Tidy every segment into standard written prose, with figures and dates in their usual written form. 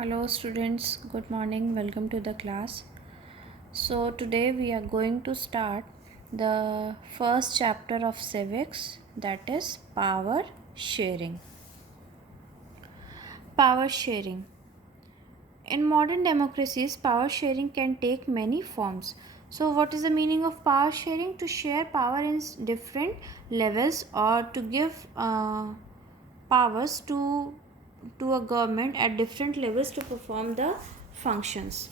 Hello students, good morning, welcome to the class. So today we are going to start the first chapter of civics, that is power sharing. Power sharing. In modern democracies, power sharing can take many forms. So what is the meaning of power sharing? To share power in different levels or to give powers to a government at different levels to perform the functions.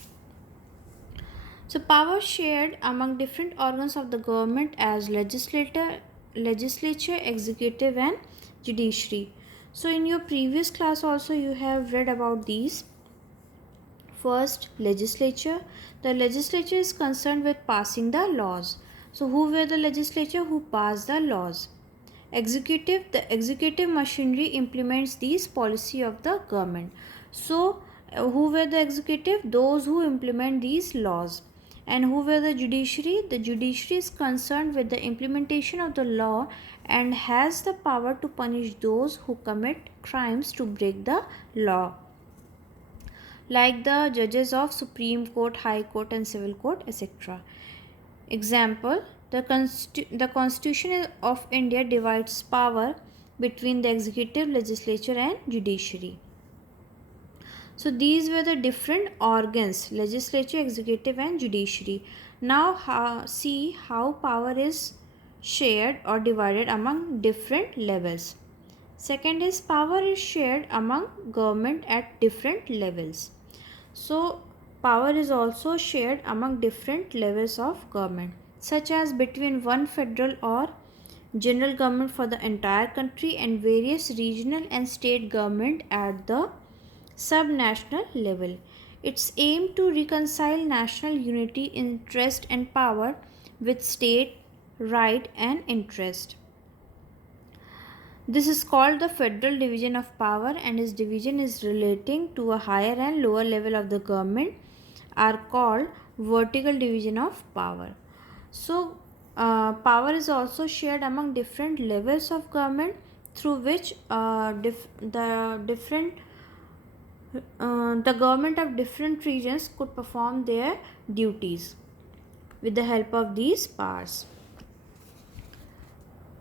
So power shared among different organs of the government as legislature, executive and judiciary. So in your previous class also you have read about these. First, legislature. The legislature is concerned with passing the laws. So who were the legislature? Who passed the laws? Executive. The executive machinery implements these policy of the government. So who were the executive? Those who implement these laws. And who were the judiciary? The judiciary is concerned with the implementation of the law and has the power to punish those who commit crimes to break the law, like the judges of Supreme Court, High Court and Civil Court, etc. Example, the Constitution of India divides power between the executive, legislature and judiciary. So these were the different organs: legislature, executive and judiciary. Now see how power is shared or divided among different levels. Second is power is shared among government at different levels. So power is also shared among different levels of government, such as between one federal or general government for the entire country and various regional and state government at the subnational level. Its aim to reconcile national unity, interest and power with state right and interest. This is called the federal division of power, and its division is relating to a higher and lower level of the government are called vertical division of power. So power is also shared among different levels of government through which the government of different regions could perform their duties with the help of these powers.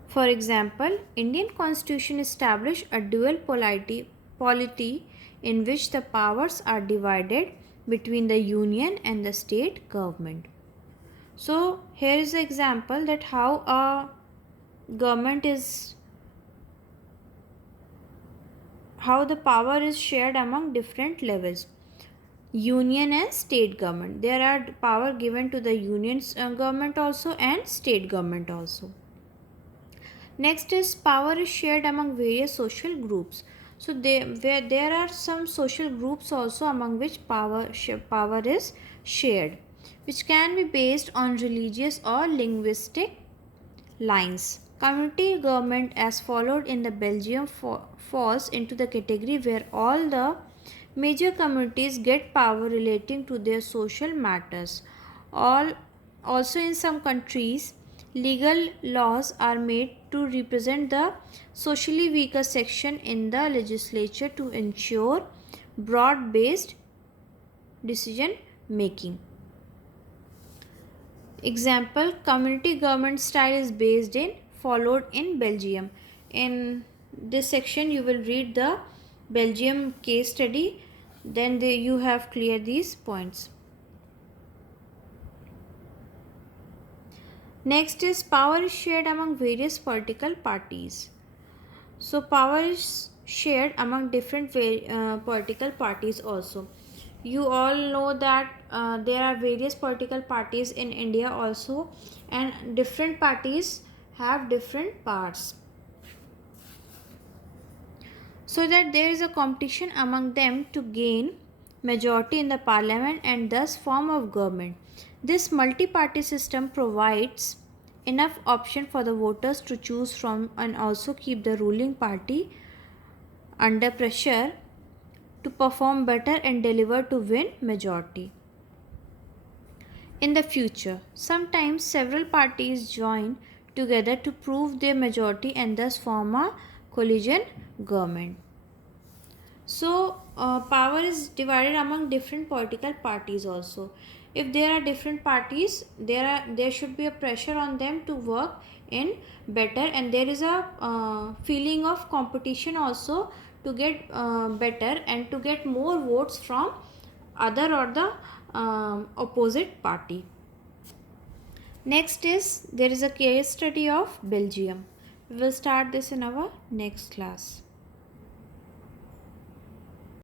For example, Indian Constitution established a dual polity in which the powers are divided between the union and the state government. So here is the example that how a government is how the power is shared among different levels. Union and state government. There are power given to the union government also and state government also. Next is power is shared among various social groups. So there are some social groups also among which power is shared, which can be based on religious or linguistic lines. Community government as followed in the Belgium falls into the category where all the major communities get power relating to their social matters. Also in some countries, legal laws are made to represent the socially weaker section in the legislature to ensure broad-based decision making. Example, community government style is based in followed in Belgium. In this section you will read the Belgium case study, then you have clear these points. Next is power is shared among various political parties. So power is shared among different political parties also. You all know that there are various political parties in India also, and different parties have different parts, so that there is a competition among them to gain majority in the parliament and thus form of government. This multi-party system provides enough option for the voters to choose from and also keep the ruling party under pressure to perform better and deliver to win majority. In the future, sometimes several parties join together to prove their majority and thus form a coalition government. So power is divided among different political parties also. If there are different parties, there should be a pressure on them to work in better, and there is a feeling of competition also to get better and to get more votes from other or the opposite party. Next is there is a case study of Belgium. We will start this in our next class.